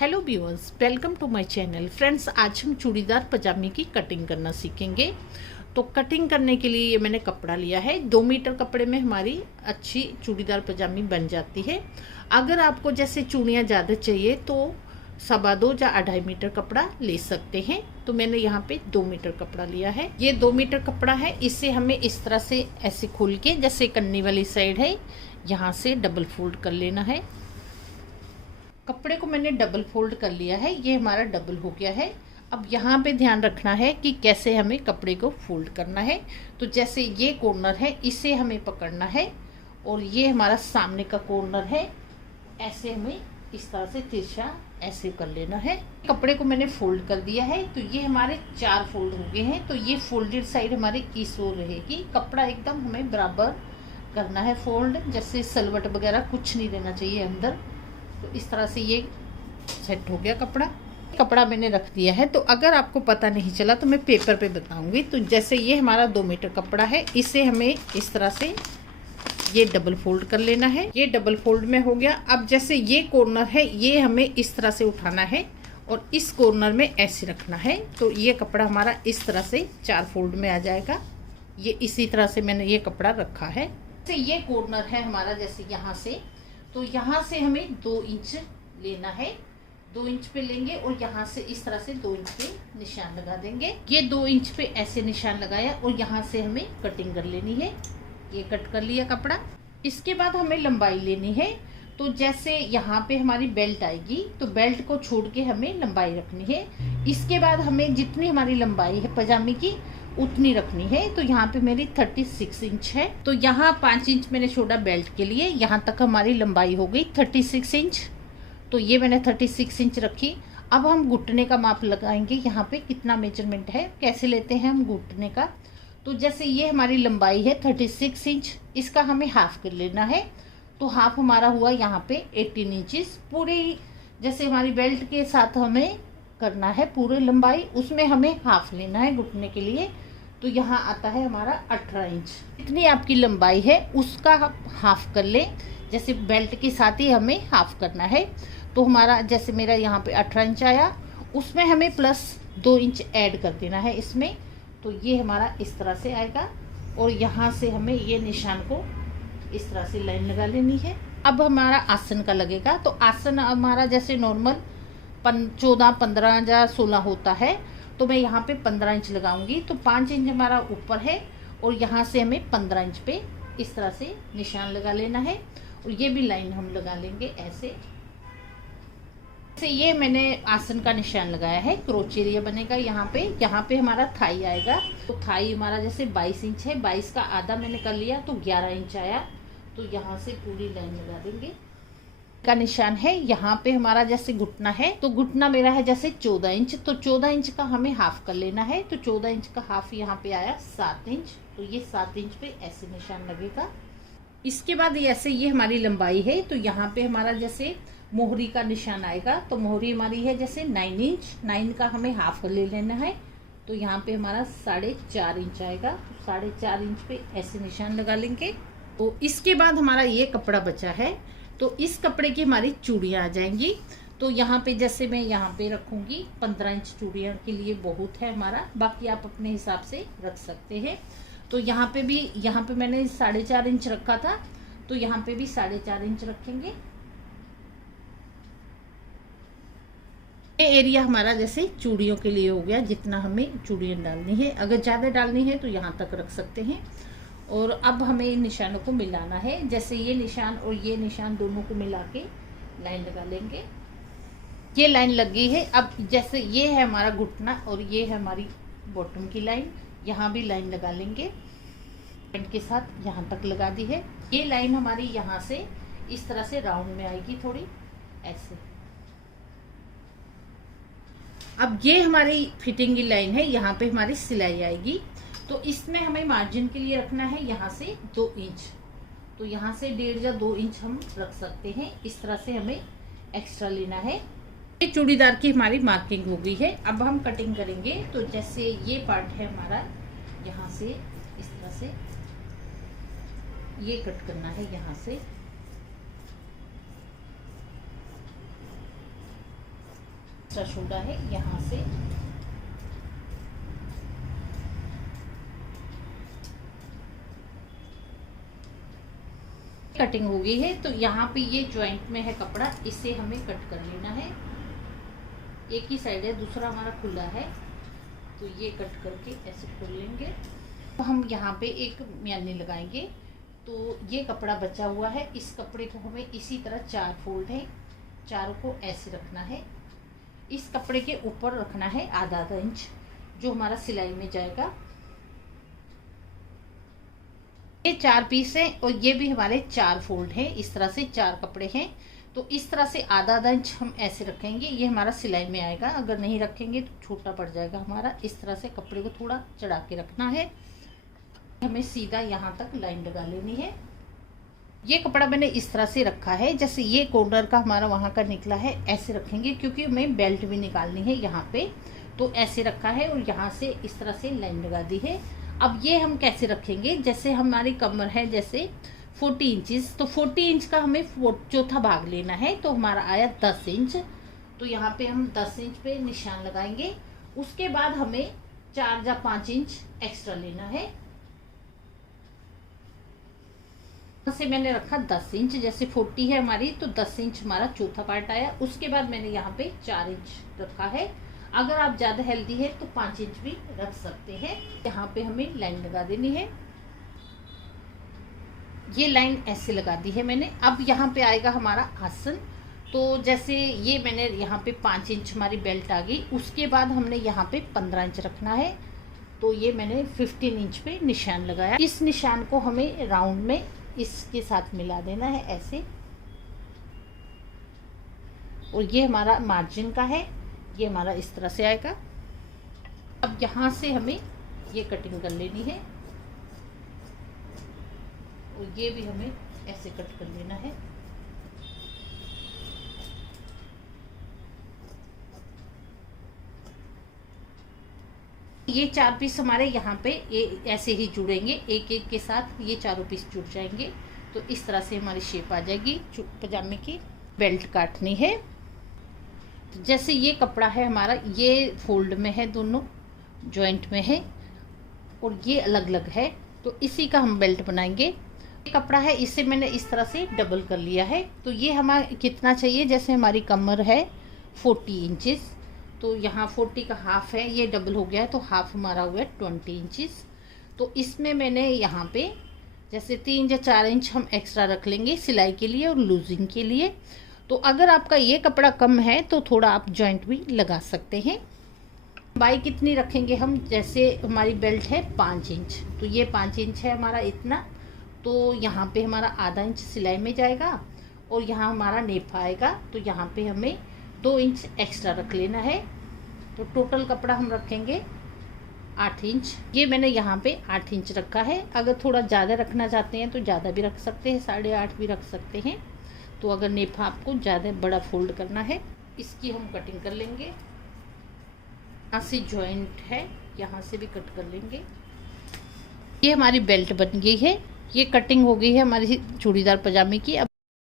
Hello viewers, welcome to my channel. Friends, आज हम चूड़ीदार पजामे की कटिंग करना सीखेंगे। तो कटिंग करने के लिए ये मैंने कपड़ा लिया है। 2 मीटर कपड़े में हमारी अच्छी चूड़ीदार पजामी बन जाती है। अगर आपको जैसे चूड़ियाँ ज़्यादा चाहिए तो 2.25 या 2.5 मीटर कपड़ा ले सकते हैं। तो मैंने यहाँ पे 2 मीटर कपड़ा लिया है। ये 2 मीटर कपड़ा है, इसे हमें इस तरह से ऐसे खोल के, जैसे कन्नी वाली साइड है, यहाँ से डबल फोल्ड कर लेना है। कपड़े को मैंने डबल फोल्ड कर लिया है, ये हमारा डबल हो गया है। अब यहाँ पे ध्यान रखना है कि कैसे हमें कपड़े को फोल्ड करना है। तो जैसे ये कॉर्नर है, इसे हमें पकड़ना है और ये हमारा सामने का कॉर्नर है, ऐसे हमें इस तरह से तिरछा ऐसे कर लेना है। कपड़े को मैंने फोल्ड कर दिया है, तो ये हमारे 4 फोल्ड हो गए हैं। तो ये फोल्डेड साइड हमारी इस ओर रहेगी। कपड़ा एकदम हमें बराबर करना है फोल्ड, जैसे सलवट वगैरह कुछ नहीं देना चाहिए अंदर। तो इस तरह से ये सेट हो गया कपड़ा मैंने रख दिया है। तो अगर आपको पता नहीं चला तो मैं पेपर पे बताऊंगी। तो जैसे ये हमारा 2 मीटर कपड़ा है, इसे हमें इस तरह से ये डबल फोल्ड कर लेना है। ये डबल फोल्ड में हो गया। अब जैसे ये कॉर्नर है, ये हमें इस तरह से उठाना है और इस कॉर्नर में ऐसे रखना है। तो ये कपड़ा हमारा इस तरह से 4 फोल्ड में आ जाएगा। ये इसी तरह से मैंने ये कपड़ा रखा है। जैसे ये कॉर्नर है हमारा, जैसे यहाँ से, तो यहाँ से हमें 2 इंच लेना है। 2 इंच पे लेंगे और यहाँ से इस तरह से 2 इंच पे निशान लगा देंगे। ये 2 इंच पे ऐसे निशान लगाया और यहाँ से हमें कटिंग कर लेनी है। ये कट कर लिया कपड़ा। इसके बाद हमें लंबाई लेनी है। तो जैसे यहाँ पे हमारी बेल्ट आएगी, तो बेल्ट को छोड़ के हमें लंबाई रखनी है। इसके बाद हमें जितनी हमारी लंबाई है पजामे की उतनी रखनी है। तो यहाँ पे मेरी 36 इंच है। तो यहाँ 5 इंच मैंने छोड़ा बेल्ट के लिए। यहाँ तक हमारी लंबाई हो गई 36 इंच। तो ये मैंने 36 इंच रखी। अब हम घुटने का माप लगाएंगे। यहाँ पे कितना मेजरमेंट है, कैसे लेते हैं हम घुटने का। तो जैसे ये हमारी लंबाई है 36 इंच, इसका हमें हाफ कर लेना है। तो हाफ हमारा हुआ यहाँ पे 18 इंचेस। पूरी जैसे हमारी बेल्ट के साथ हमें करना है पूरी लंबाई, उसमें हमें हाफ लेना है घुटने के लिए। तो यहाँ आता है हमारा 18 इंच। जितनी आपकी लंबाई है उसका हाफ कर लें। जैसे बेल्ट के साथ ही हमें हाफ करना है। तो हमारा जैसे मेरा यहाँ पे 18 इंच आया, उसमें हमें प्लस 2 इंच ऐड कर देना है इसमें। तो ये हमारा इस तरह से आएगा और यहाँ से हमें ये निशान को इस तरह से लाइन लगा लेनी है। अब हमारा आसन का लगेगा। तो आसन हमारा जैसे नॉर्मल 14, 15 या 16 होता है, तो मैं यहाँ पे 15 इंच लगाऊंगी। तो 5 इंच हमारा ऊपर है और यहाँ से हमें 15 इंच पे इस तरह से निशान लगा लेना है। और ये भी लाइन हम लगा लेंगे ऐसे। ये मैंने आसन का निशान लगाया है। क्रोच एरिया बनेगा यहाँ पे हमारा थाई आएगा। तो थाई हमारा जैसे 22 इंच है, 22 का आधा मैंने कर लिया तो 11 इंच आया। तो यहाँ से पूरी लाइन लगा देंगे। का निशान है यहाँ पे हमारा जैसे घुटना है, तो घुटना मेरा है जैसे 14 इंच। तो 14 इंच का हमें हाफ कर लेना है। तो 14 इंच का हाफ यहाँ पे आया 7 इंच। तो ये 7 इंच पे ऐसे निशान लगेगा। इसके बाद ऐसे ये हमारी लंबाई है। तो यहाँ पे हमारा जैसे मोहरी का निशान आएगा। तो मोहरी हमारी है जैसे 9 इंच, 9 का हमें हाफ ले लेना है। तो यहाँ पे हमारा 4.5 इंच आएगा। तो 4.5 इंच पे ऐसे निशान लगा लेंगे। तो इसके बाद हमारा ये कपड़ा बचा है, तो इस कपड़े की हमारी चूड़ियाँ आ जाएंगी। तो यहाँ पे जैसे मैं यहाँ पे रखूंगी 15 इंच चूड़ियों के लिए बहुत है हमारा, बाकी आप अपने हिसाब से रख सकते हैं। तो यहाँ पे भी, यहाँ पे मैंने 4.5 इंच रखा था, तो यहाँ पे भी 4.5 इंच रखेंगे। ये एरिया हमारा जैसे चूड़ियों के लिए हो गया, जितना हमें चूड़ियाँ डालनी है। अगर ज़्यादा डालनी है तो यहाँ तक रख सकते हैं। और अब हमें इन निशानों को मिलाना है। जैसे ये निशान और ये निशान दोनों को मिला के लाइन लगा लेंगे। ये लाइन लग गई है। अब जैसे ये है हमारा घुटना और ये है हमारी बॉटम की लाइन, यहाँ भी लाइन लगा लेंगे। पैंट के साथ यहाँ तक लगा दी है। ये लाइन हमारी यहाँ से इस तरह से राउंड में आएगी थोड़ी ऐसे। अब ये हमारी फिटिंग की लाइन है, यहाँ पे हमारी सिलाई आएगी। तो इसमें हमें मार्जिन के लिए रखना है यहाँ से 2 इंच। तो यहाँ से 1.5 या 2 इंच हम रख सकते हैं। इस तरह से हमें एक्स्ट्रा लेना है। ये चूड़ीदार की हमारी मार्किंग हो गई है। अब हम कटिंग करेंगे। तो जैसे ये पार्ट है हमारा, यहाँ से इस तरह से ये कट करना है यहाँ से। शोल्डर है यहाँ से कटिंग हो गई है। तो यहाँ पे ये जॉइंट में है कपड़ा, इसे हमें कट कर लेना है। एक ही साइड है, दूसरा हमारा खुला है, तो ये कट करके ऐसे खोल लेंगे। तो हम यहाँ पे एक म्यानी लगाएंगे। तो ये कपड़ा बचा हुआ है, इस कपड़े को हमें इसी तरह 4 फोल्ड है, चारों को ऐसे रखना है। इस कपड़े के ऊपर रखना है आधा इंच जो हमारा सिलाई में जाएगा। ये 4 पीस हैं और ये भी हमारे 4 फोल्ड हैं। इस तरह से 4 कपड़े हैं, तो इस तरह से आधा इंच हम ऐसे रखेंगे। ये हमारा सिलाई में आएगा, अगर नहीं रखेंगे तो छोटा पड़ जाएगा हमारा। इस तरह से कपड़े को थोड़ा चढ़ा के रखना है। हमें सीधा यहाँ तक लाइन लगा लेनी है। ये कपड़ा मैंने इस तरह से रखा है, जैसे ये कॉर्नर का हमारा वहाँ का निकला है, ऐसे रखेंगे क्योंकि हमें बेल्ट भी निकालनी है यहाँ पे। तो ऐसे रखा है और यहाँ से इस तरह से लाइन लगा दी है। अब ये हम कैसे रखेंगे, जैसे हमारी कमर है जैसे 40 इंचेस, तो 40 इंच का हमें चौथा भाग लेना है। तो हमारा आया 10 इंच। तो यहाँ पे हम 10 इंच पे निशान लगाएंगे। उसके बाद हमें 4 या 5 इंच एक्स्ट्रा लेना है। से मैंने रखा 10 इंच, जैसे 40 है हमारी, तो 10 इंच हमारा चौथा पार्ट आया। उसके बाद मैंने यहाँ पे 4 इंच रखा है। अगर आप ज़्यादा हेल्दी है तो 5 इंच भी रख सकते हैं। यहाँ पे हमें लाइन लगा देनी है। ये लाइन ऐसे लगा दी है मैंने। अब यहाँ पे आएगा हमारा आसन। तो जैसे ये मैंने यहाँ पे 5 इंच हमारी बेल्ट आ गई। उसके बाद हमने यहाँ पे 15 इंच रखना है। तो ये मैंने 15 इंच पे निशान लगाया। इस निशान को हमें राउंड में इसके साथ मिला देना है ऐसे। और ये हमारा मार्जिन का है, ये हमारा इस तरह से आएगा। अब यहाँ से हमें ये कटिंग कर लेनी है और ये भी हमें ऐसे कट कर लेना है। ये 4 पीस हमारे यहाँ पे ये ऐसे ही जुड़ेंगे, एक एक के साथ ये चारों पीस जुड़ जाएंगे। तो इस तरह से हमारी शेप आ जाएगी। पजामे की बेल्ट काटनी है। तो जैसे ये कपड़ा है हमारा, ये फोल्ड में है, दोनों जॉइंट में है और ये अलग अलग है। तो इसी का हम बेल्ट बनाएंगे। ये कपड़ा है, इसे मैंने इस तरह से डबल कर लिया है। तो ये हमारा कितना चाहिए, जैसे हमारी कमर है 40 इंचेस, तो यहाँ 40 का हाफ है, ये डबल हो गया है, तो हाफ हमारा हो गया 20 इंचेस। तो इसमें मैंने यहाँ पे जैसे 3 या 4 इंच हम एक्स्ट्रा रख लेंगे सिलाई के लिए और लूजिंग के लिए। तो अगर आपका ये कपड़ा कम है तो थोड़ा आप जॉइंट भी लगा सकते हैं। लंबाई कितनी रखेंगे हम, जैसे हमारी बेल्ट है 5 इंच, तो ये 5 इंच है हमारा इतना। तो यहाँ पे हमारा आधा इंच सिलाई में जाएगा और यहाँ हमारा नेफा आएगा। तो यहाँ पे हमें 2 इंच एक्स्ट्रा रख लेना है। तो टोटल कपड़ा हम रखेंगे 8 इंच। ये मैंने यहाँ पे 8 इंच रखा है। अगर थोड़ा ज़्यादा रखना चाहते हैं तो ज़्यादा भी रख सकते हैं, 8.5 भी रख सकते हैं। तो अगर नेफा आपको ज़्यादा बड़ा फोल्ड करना है, इसकी हम कटिंग कर लेंगे। यहाँ से जॉइंट है, यहाँ से भी कट कर लेंगे। ये हमारी बेल्ट बन गई है, ये कटिंग हो गई है हमारी चूड़ीदार पजामे की। अब